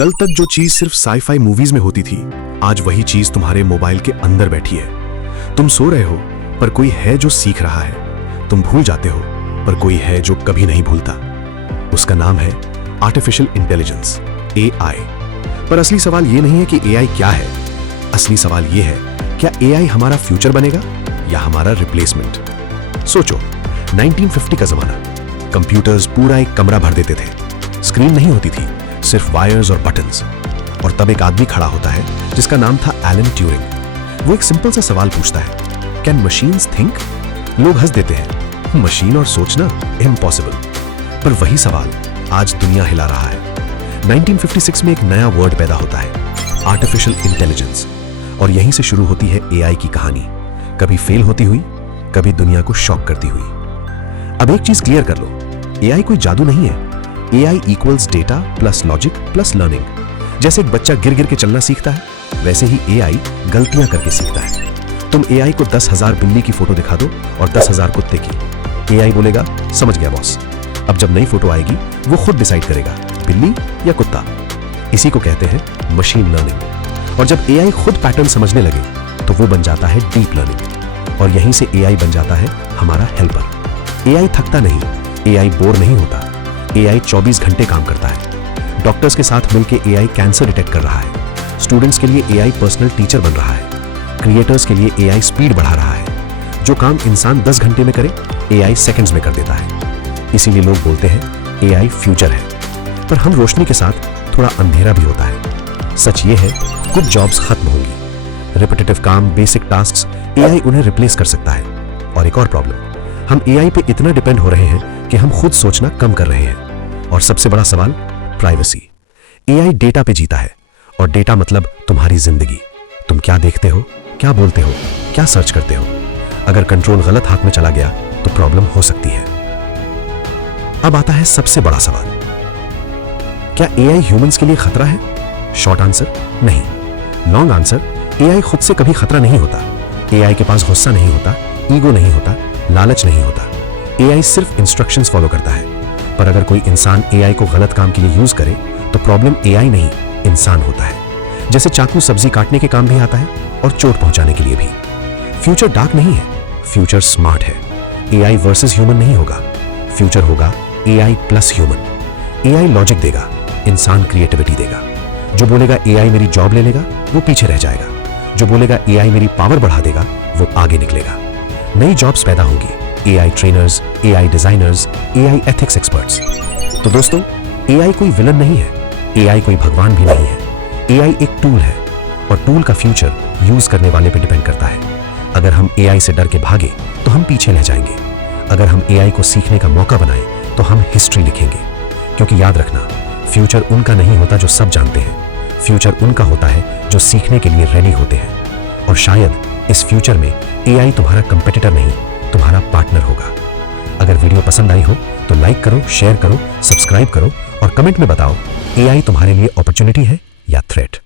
कल तक जो चीज सिर्फ साई-फाई मूवीज में होती थी, आज वही चीज तुम्हारे मोबाइल के अंदर बैठी है। तुम सो रहे हो पर कोई है जो सीख रहा है। तुम भूल जाते हो पर कोई है जो कभी नहीं भूलता। उसका नाम है आर्टिफिशियल इंटेलिजेंस, एआई। पर असली सवाल ये नहीं है कि एआई क्या है। असली सवाल ये है, क्या एआई हमारा फ्यूचर बनेगा या हमारा रिप्लेसमेंट। सोचो, 1950 का जमाना, कंप्यूटर्स पूरा एक कमरा भर देते थे। स्क्रीन नहीं होती थी, सिर्फ वायर्स और बटन्स। और तब एक आदमी खड़ा होता है जिसका नाम था एलन ट्यूरिंग। वो एक सिंपल सा सवाल पूछता है, कैन मशीन्स थिंक। लोग हंस देते हैं, मशीन और सोचना इम्पॉसिबल। पर वही सवाल आज दुनिया हिला रहा है। 1956 में एक नया वर्ड पैदा होता है, आर्टिफिशियल इंटेलिजेंस। और यहीं से शुरू होती है एआई की कहानी, कभी फेल होती हुई, कभी दुनिया को शॉक करती हुई। अब एक चीज क्लियर कर लो, एआई कोई जादू नहीं है। AI equals data plus logic plus learning. जैसे एक बच्चा गिर गिर के चलना सीखता है, वैसे ही एआई गलतियां करके सीखता है। तुम एआई को 10,000 बिल्ली की फोटो दिखा दो और 10,000 कुत्ते की, एआई बोलेगा समझ गया बॉस। अब जब नई फोटो आएगी, वो खुद डिसाइड करेगा बिल्ली या कुत्ता। इसी को कहते हैं मशीन लर्निंग। और जब एआई खुद पैटर्न समझने लगे, तो वो बन जाता है डीप लर्निंग। और यहीं से एआई बन जाता है हमारा हेल्पर। एआई थकता नहीं, एआई बोर नहीं होता, एआई 24 घंटे काम करता है। डॉक्टर्स के साथ मिलकर एआई कैंसर डिटेक्ट कर रहा है। स्टूडेंट्स के लिए एआई पर्सनल टीचर बन रहा है। क्रिएटर्स के लिए एआई स्पीड बढ़ा रहा है। जो काम इंसान 10 घंटे में करे, एआई सेकंड्स में कर देता है। इसीलिए लोग बोलते हैं एआई फ्यूचर है। पर हम रोशनी के साथ थोड़ा अंधेरा भी होता है। सच ये है, कुछ जॉब्स खत्म होंगी। रिपीटेटिव काम, बेसिक टास्क्स, एआई उन्हें रिप्लेस कर सकता है। और एक और प्रॉब्लम, हम एआई पे इतना डिपेंड हो रहे हैं कि हम खुद सोचना कम कर रहे हैं। और सबसे बड़ा सवाल, प्राइवेसी। एआई डेटा पे जीता है, और डेटा मतलब तुम्हारी जिंदगी। तुम क्या देखते हो, क्या बोलते हो, क्या सर्च करते हो। अगर कंट्रोल गलत हाथ में चला गया तो प्रॉब्लम हो सकती है। अब आता है सबसे बड़ा सवाल, क्या एआई ह्यूमंस के लिए खतरा है? शॉर्ट आंसर, नहीं। लॉन्ग आंसर, एआई खुद से कभी खतरा नहीं होता। एआई के पास गुस्सा नहीं होता, ईगो नहीं होता, लालच नहीं होता। एआई सिर्फ इंस्ट्रक्शंस फॉलो करता है। पर अगर कोई इंसान एआई को गलत काम के लिए यूज करे, तो प्रॉब्लम एआई नहीं, इंसान होता है। जैसे चाकू सब्जी काटने के काम भी आता है और चोट पहुंचाने के लिए भी। फ्यूचर डार्क नहीं है, फ्यूचर स्मार्ट है। एआई वर्सेस ह्यूमन नहीं होगा, फ्यूचर होगा AI plus human. AI logic देगा, इंसान क्रिएटिविटी देगा। जो बोलेगा एआई मेरी जॉब ले लेगा, वो पीछे रह जाएगा। जो बोलेगा एआई मेरी पावर बढ़ा देगा, वो आगे निकलेगा। नई जॉब्स पैदा होंगी, AI trainers, AI designers, AI ethics experts. तो दोस्तों, एआई कोई विलन नहीं है, एआई कोई भगवान भी नहीं है। एआई एक टूल है, और टूल का फ्यूचर यूज करने वाले पे डिपेंड करता है। अगर हम एआई से डर के भागे तो हम पीछे रह जाएंगे। अगर हम एआई को सीखने का मौका बनाएं तो हम हिस्ट्री लिखेंगे। क्योंकि याद रखना, फ्यूचर उनका नहीं होता जो सब जानते हैं, फ्यूचर उनका होता है जो सीखने के लिए रेडी होते हैं। और शायद इस फ्यूचर में एआई तुम्हारा कंपेटिटर नहीं, तुम्हारा पार्टनर होगा। अगर वीडियो पसंद आई हो तो लाइक करो, शेयर करो, सब्सक्राइब करो और कमेंट में बताओ, एआई तुम्हारे लिए अपॉर्चुनिटी है या थ्रेट।